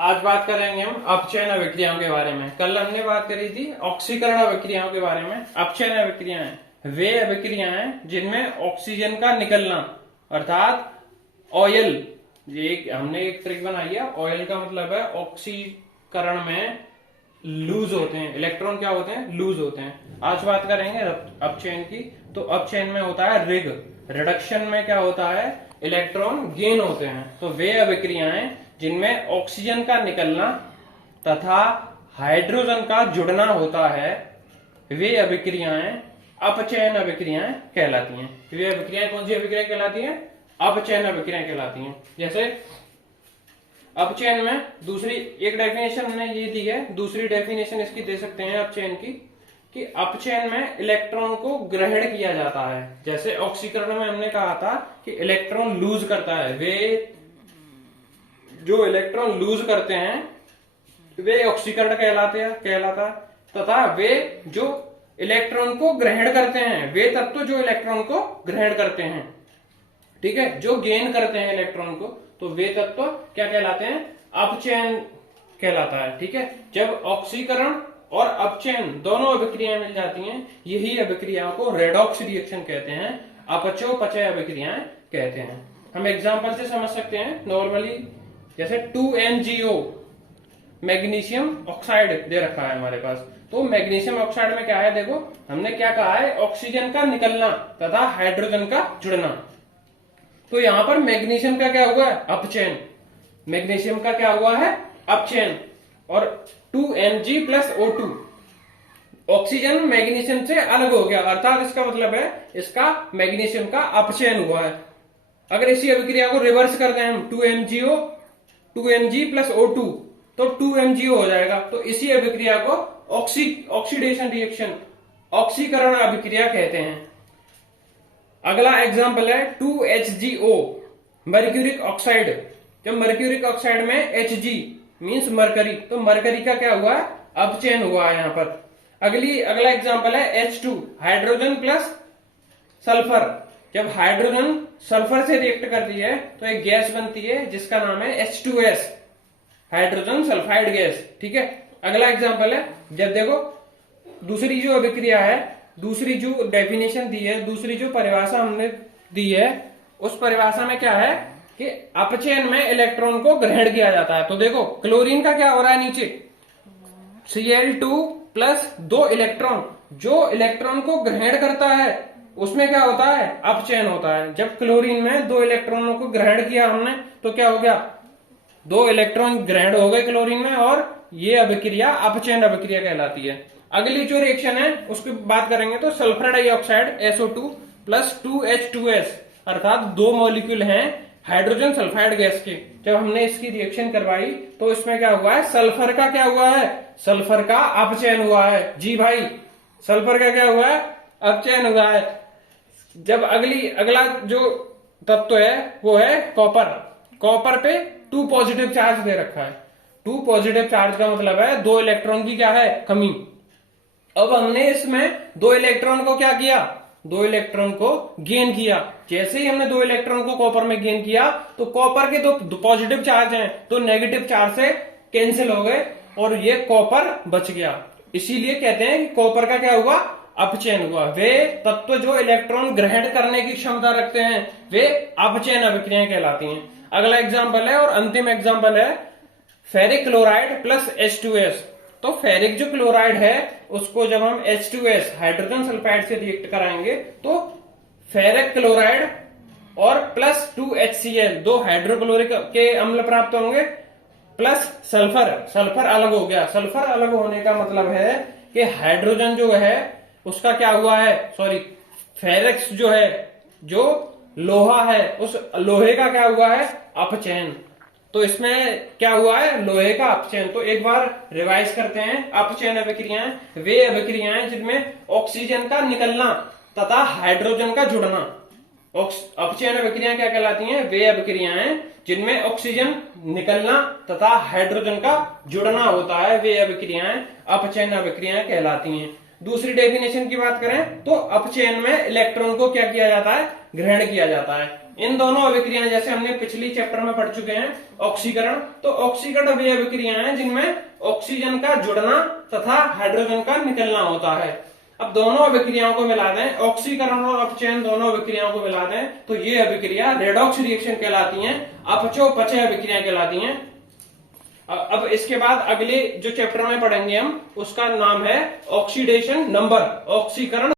आज बात करेंगे हम अपचयन अभिक्रियाओं के बारे में। कल हमने बात करी थी ऑक्सीकरण अभिक्रियाओं के बारे में। अपचयन अभिक्रियाएं वे अभिक्रियाएं जिनमें ऑक्सीजन का निकलना अर्थात ऑयल, ये हमने एक ट्रिक बनाई है। ऑयल का मतलब है ऑक्सीकरण में लूज होते हैं, इलेक्ट्रॉन क्या होते हैं, लूज होते हैं। आज बात करेंगे अपचयन की। तो अपचयन में होता है रिग, रिडक्शन में क्या होता है, इलेक्ट्रॉन गेन होते हैं। तो वे अभिक्रियाएं जिनमें ऑक्सीजन का निकलना तथा हाइड्रोजन का जुड़ना होता है, वे अभिक्रियाएं अपचयन अभिक्रियाएं कहलाती हैं। वे अभिक्रियाएं कौन सी अभिक्रिया कहलाती हैं? अपचयन अभिक्रियाएं कहलाती हैं। जैसे अपचयन में दूसरी एक डेफिनेशन हमने ये दी है, दूसरी डेफिनेशन इसकी दे सकते हैं अपचयन की, कि अपचयन में इलेक्ट्रॉन को ग्रहण किया जाता है। जैसे ऑक्सीकरण में हमने कहा था कि इलेक्ट्रॉन लूज करता है, वे जो इलेक्ट्रॉन लूज करते हैं वे ऑक्सीकरण कहलाता है। तथा वे जो इलेक्ट्रॉन को ग्रहण करते हैं, वे तत्व जो इलेक्ट्रॉन को ग्रहण करते हैं, ठीक है, जो गेन करते हैं इलेक्ट्रॉन को, तो वे तत्व क्या कहलाते हैं? अपचयन कहलाता है। ठीक है, जब ऑक्सीकरण और अपचयन दोनों अभिक्रियाएं मिल जाती हैं, यही अभिक्रियाओं को रेडॉक्स रिएक्शन कहते हैं, अपचोपचय अभिक्रियाएं कहते हैं। हम एग्जांपल से समझ सकते हैं नॉर्मली। जैसे 2MgO मैग्नीशियम ऑक्साइड दे रखा है हमारे पास। तो मैग्नीशियम ऑक्साइड में क्या है, देखो हमने क्या कहा है, ऑक्सीजन का निकलना तथा हाइड्रोजन का जुड़ना। तो यहां पर मैग्नीशियम का क्या हुआ है? अपचयन। मैग्नीशियम का क्या हुआ है? अपचयन। और 2Mg+O2 ऑक्सीजन मैग्नीशियम से अलग हो गया, अर्थात इसका मतलब है इसका मैग्नीशियम का अपचयन हुआ है। अगर इसी अभिक्रिया को रिवर्स कर दें हम, 2Mg+O2 तो 2MgO हो जाएगा। तो इसी अभिक्रिया को ऑक्सीडेशन रिएक्शन, ऑक्सीकरण अभिक्रिया कहते हैं। अगला एग्जांपल है 2HgO मर्क्यूरिक ऑक्साइड। जब मर्क्यूरिक ऑक्साइड में Hg मींस मरकरी, तो मरकरी का क्या हुआ है? अपचयन हुआ है यहां पर। अगला एग्जांपल है H2 हाइड्रोजन प्लस सल्फर। जब हाइड्रोजन सल्फर से रिएक्ट करती है तो एक गैस बनती है जिसका नाम है H2S, हाइड्रोजन सल्फाइड गैस। ठीक है, अगला एग्जांपल है, जब देखो दूसरी जो अभिक्रिया है, दूसरी जो डेफिनेशन दी है, दूसरी जो परिभाषा हमने दी है, उस परिभाषा में क्या है कि अपचयन में इलेक्ट्रॉन को ग्रहण किया जाता है। तो देखो क्लोरीन का क्या हो रहा है, नीचे Cl2+ 2 इलेक्ट्रॉन, जो इलेक्ट्रॉन को ग्रहण करता है उसमें क्या होता है? अपचयन होता है। जब क्लोरीन में 2 इलेक्ट्रॉनों को ग्रहण किया हमने तो क्या हो गया? 2 इलेक्ट्रॉन ग्रहण हो गए क्लोरीन में, और ये अभिक्रिया अपचयन अभिक्रिया कहलाती है। अगली जो रिएक्शन है उसकी बात करेंगे तो सल्फर डाइऑक्साइड SO2+2H2S, अर्थात 2 मॉलिक्यूल हैं हाइड्रोजन सल्फाइड गैस के। जब हमने इसकी रिएक्शन करवाई तो इसमें क्या हुआ है? सल्फर का क्या हुआ है? सल्फर का अपचयन हुआ है। जी भाई, सल्फर का क्या हुआ है? अपचयन हुआ है। जब अगला जो तत्व है वो है कॉपर। कॉपर पे 2 पॉजिटिव चार्ज दे रखा है। 2 पॉजिटिव चार्ज का मतलब है 2 इलेक्ट्रॉन की क्या है? कमी। अब हमने इसमें 2 इलेक्ट्रॉन को क्या किया? 2 इलेक्ट्रॉन को गेन किया। जैसे ही हमने 2 इलेक्ट्रॉन को कॉपर में गेन किया तो कॉपर के 2 पॉजिटिव चार्ज हैं तो नेगेटिव चार्ज से कैंसिल हो गए और ये कॉपर बच गया। इसीलिए कहते हैं कि कॉपर का क्या हुआ? अपचयन हुआ। वे तत्व जो इलेक्ट्रॉन ग्रहण करने की क्षमता रखते हैं वे अपचयन अभिक्रियाएं कहलाती हैं। अगला एग्जांपल है और अंतिम एग्जांपल है फेरिक क्लोराइड प्लस H2S। तो फेरिक जो क्लोराइड है उसको जब हम H2S हाइड्रोजन सल्फाइड से रिएक्ट कराएंगे तो फेरिक क्लोराइड और प्लस 2HCl 2 हाइड्रोक्लोरिक के अम्ल प्राप्त होंगे, प्लस सल्फर अलग हो गया। सल्फर अलग होने का मतलब है कि हाइड्रोजन जो है उसका क्या हुआ है, फेरिक्स जो है, जो लोहा है, उस लोहे का क्या हुआ है? अपचयन। तो इसमें क्या हुआ है? लोहे का अपचयन। तो एक बार रिवाइज करते हैं। अपचयन अभिक्रियाएं वे अभिक्रियाएं जिनमें ऑक्सीजन का निकलना तथा हाइड्रोजन का जुड़ना। अपचयन अभिक्रियाएं क्या कहलाती हैं? वे अभिक्रियाएं जिनमें ऑक्सीजन निकलना तथा हाइड्रोजन का जुड़ना होता है, वे अभिक्रियाएं अपचयन अभिक्रियाएं कहलाती हैं। दूसरी डेफिनेशन की बात करें तो अपचयन में इलेक्ट्रॉन को क्या किया जाता है, ग्रहण किया जाता है। इन दोनों अभिक्रियाएं जैसे हमने पिछली चैप्टर में पढ़ चुके हैं ऑक्सीकरण, तो ऑक्सीकरण वे अभिक्रियाएं हैं जिनमें ऑक्सीजन का जुड़ना तथा हाइड्रोजन का निकलना होता है। अब दोनों अभिक्रियाओं को मिला दें, ऑक्सीकरण और अपचयन दोनों अभिक्रियाओं को मिला दें तो ये अभिक्रिया रेडॉक्स रिएक्शन कहलाती हैं, अपचोपचय अभिक्रिया कहलाती हैं। अब इसके बाद अगले जो चैप्टर में पढ़ेंगे हम उसका नाम है ऑक्सीडेशन नंबर, ऑक्सीकरण